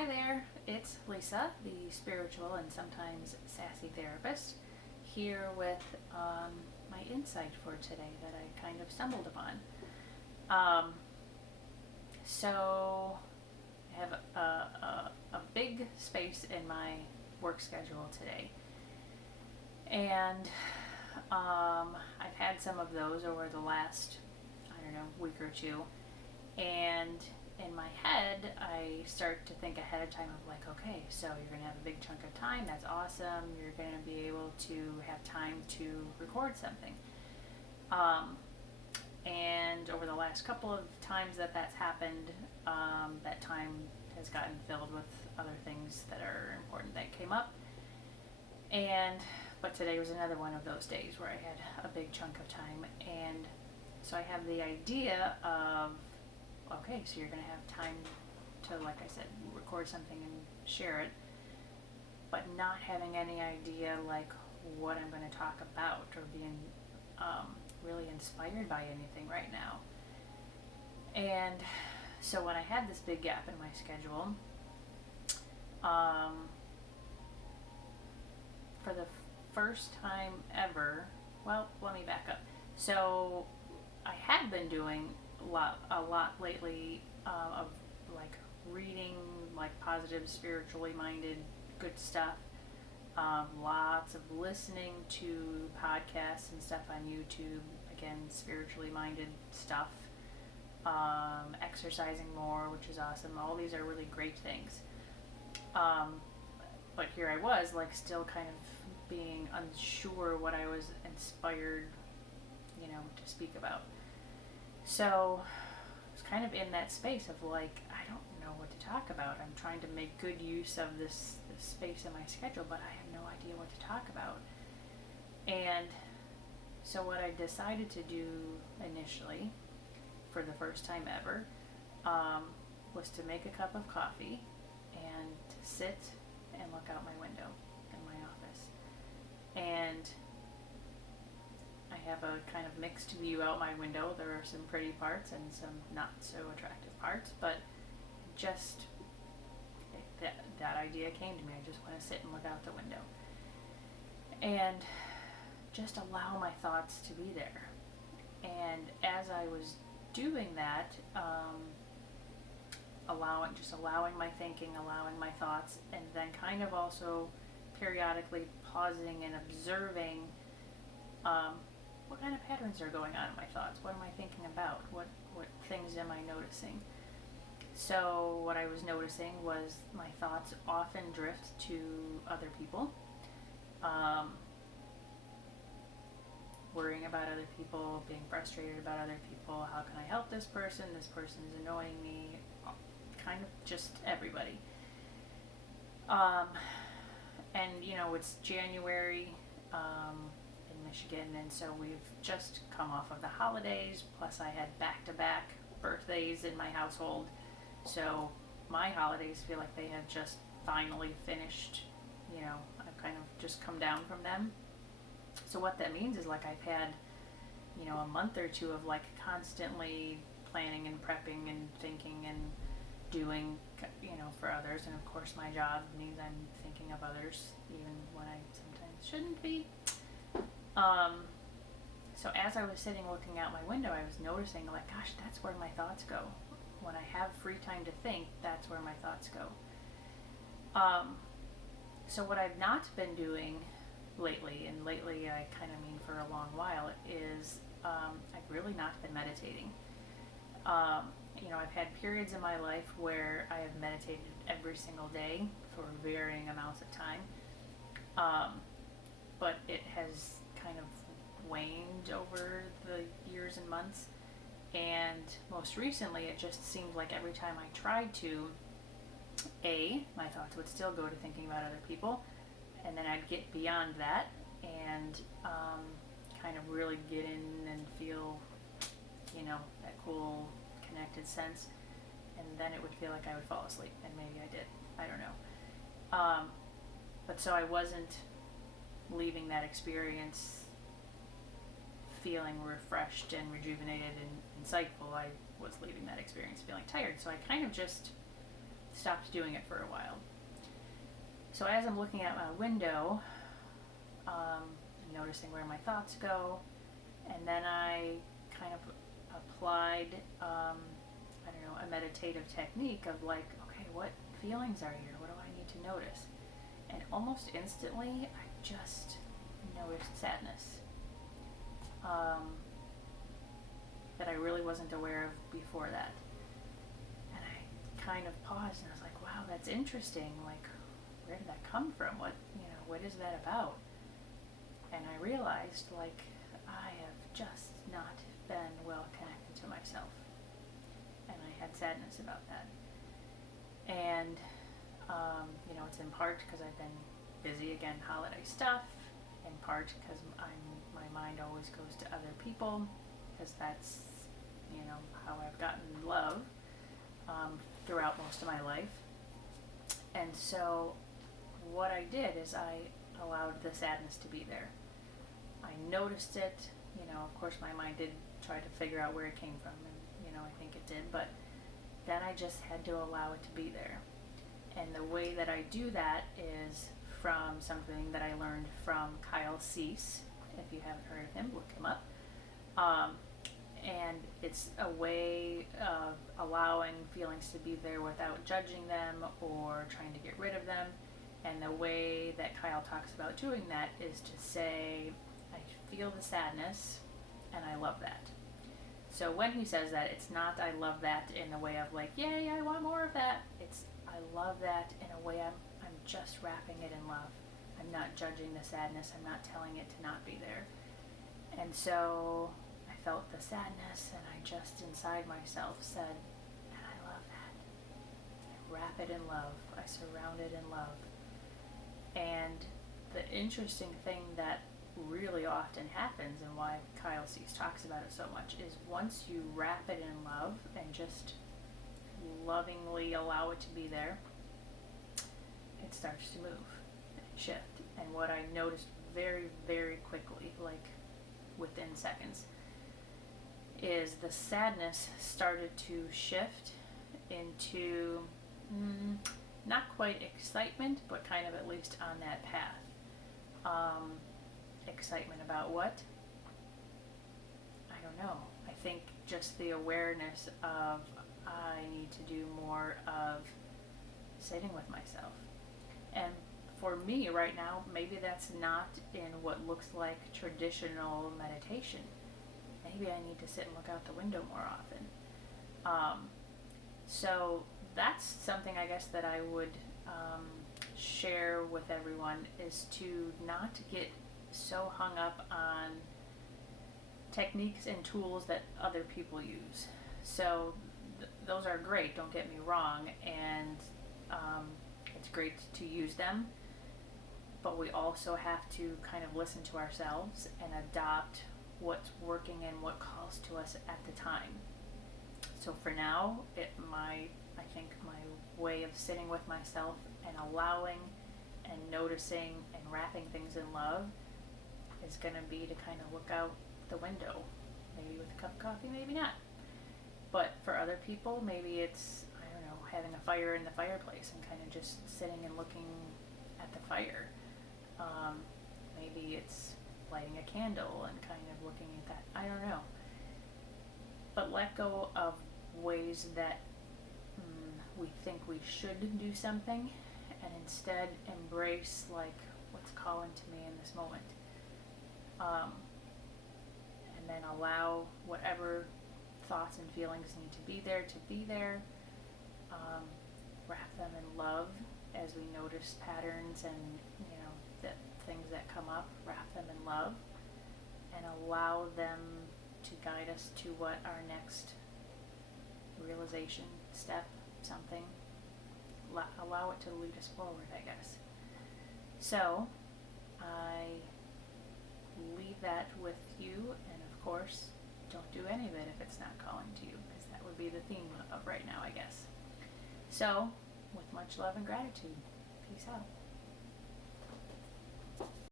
Hi there, it's Lisa, the spiritual and sometimes sassy therapist, here with my insight for today that I kind of stumbled upon. Um, so, I have a big space in my work schedule today, and I've had some of those over the last, I don't know, week or two, and in my head, I start to think ahead of time of like, okay, so you're going to have a big chunk of time. That's awesome. You're going to be able to have time to record something. And over the last couple of times that that's happened, that time has gotten filled with other things that are important that came up. But today was another one of those days where I had a big chunk of time. And so I have the idea of, okay, so you're going to have time to, like I said, record something and share it, but not having any idea like what I'm going to talk about or being really inspired by anything right now. And so when I had this big gap in my schedule, for the first time ever, well, let me back up. So I had been doing a lot lately of like reading like positive, spiritually minded, good stuff. Lots of listening to podcasts and stuff on YouTube. Again, spiritually minded stuff. Exercising more, which is awesome. All these are really great things. But here I was, like, still kind of being unsure what I was inspired, to speak about. So I was kind of in that space of like, I don't know what to talk about. I'm trying to make good use of this space in my schedule, but I have no idea what to talk about. And so what I decided to do initially, for the first time ever, was to make a cup of coffee and to sit and look out my window in my office. And I have a kind of mixed view out my window. There are some pretty parts and some not so attractive parts, but just that idea came to me. I just want to sit and look out the window and just allow my thoughts to be there. And as I was doing that, allowing my thinking, allowing my thoughts, and then kind of also periodically pausing and observing what kind of patterns are going on in my thoughts. What am I thinking about? What things am I noticing? So what I was noticing was my thoughts often drift to other people, worrying about other people, being frustrated about other people. How can I help this person? This person's annoying me. Kind of just everybody. And it's January in Michigan, and so we've just come off of the holidays, plus I had back-to-back birthdays in my household. So my holidays feel like they have just finally finished. I've kind of just come down from them. So what that means is like I've had, a month or two of like constantly planning and prepping and thinking and doing, for others. And of course my job means I'm thinking of others even when I sometimes shouldn't be. So as I was sitting looking out my window, I was noticing like, gosh, that's where my thoughts go. When I have free time to think, that's where my thoughts go. So what I've not been doing lately, and lately I kind of mean for a long while, is I've really not been meditating. I've had periods in my life where I have meditated every single day for varying amounts of time, but it has kind of waned over the years and months, and most recently it just seemed like every time I tried to, my thoughts would still go to thinking about other people, and then I'd get beyond that and kind of really get in and feel, that cool connected sense, and then it would feel like I would fall asleep, and maybe I did. I don't know. But so I wasn't leaving that experience feeling refreshed and rejuvenated and insightful. I was leaving that experience feeling tired. So I kind of just stopped doing it for a while. So as I'm looking out my window, noticing where my thoughts go, and then I kind of applied, a meditative technique of like, okay, what feelings are here? What do I need to notice? And almost instantly, I just noticed sadness that I really wasn't aware of before that. And I kind of paused and I was like, wow, that's interesting. Like, where did that come from? What is that about? And I realized, like, I have just not been well connected to myself. And I had sadness about that. And, it's in part because I've been busy, again, holiday stuff. In part because my mind always goes to other people, because that's, how I've gotten love throughout most of my life. And so what I did is I allowed the sadness to be there. I noticed it, of course my mind did try to figure out where it came from, and, I think it did, but then I just had to allow it to be there. And the way that I do that is from something that I learned from Kyle Cease. If you haven't heard of him, look him up. And it's a way of allowing feelings to be there without judging them or trying to get rid of them. And the way that Kyle talks about doing that is to say, I feel the sadness and I love that. So when he says that, it's not I love that in a way of like, yay, I want more of that. It's I love that in a way I'm just wrapping it in love. I'm not judging the sadness. I'm not telling it to not be there. And so I felt the sadness, and I just inside myself said, and I love that. I wrap it in love. I surround it in love. And the interesting thing that really often happens, and why Kyle Cease talks about it so much, is once you wrap it in love and just lovingly allow it to be there, it starts to move and shift. And what I noticed very, very quickly, like within seconds, is the sadness started to shift into not quite excitement, but kind of at least on that path. Excitement about what? I don't know. I think just the awareness of I need to do more of sitting with myself. And for me right now, maybe that's not in what looks like traditional meditation. Maybe I need to sit and look out the window more often. So that's something I guess that I would share with everyone, is to not get so hung up on techniques and tools that other people use. So those are great, don't get me wrong, and it's great to use them, but we also have to kind of listen to ourselves and adopt what's working and what calls to us at the time. So for now, I think my way of sitting with myself and allowing and noticing and wrapping things in love is going to be to kind of look out the window, maybe with a cup of coffee, maybe not. But for other people, maybe it's, I don't know, having a fire in the fireplace and kind of just sitting and looking at the fire. Maybe it's lighting a candle and kind of looking at that. I don't know. But let go of ways that we think we should do something, and instead embrace like what's calling to me in this moment. And then allow whatever thoughts and feelings need to be there. Wrap them in love as we notice patterns and the things that come up. Wrap them in love and allow them to guide us to what our next realization step, something. Allow it to lead us forward, I guess. So I leave that with you, and of course, don't do any of it if it's not calling to you, because that would be the theme of right now, I guess. So, with much love and gratitude, peace out.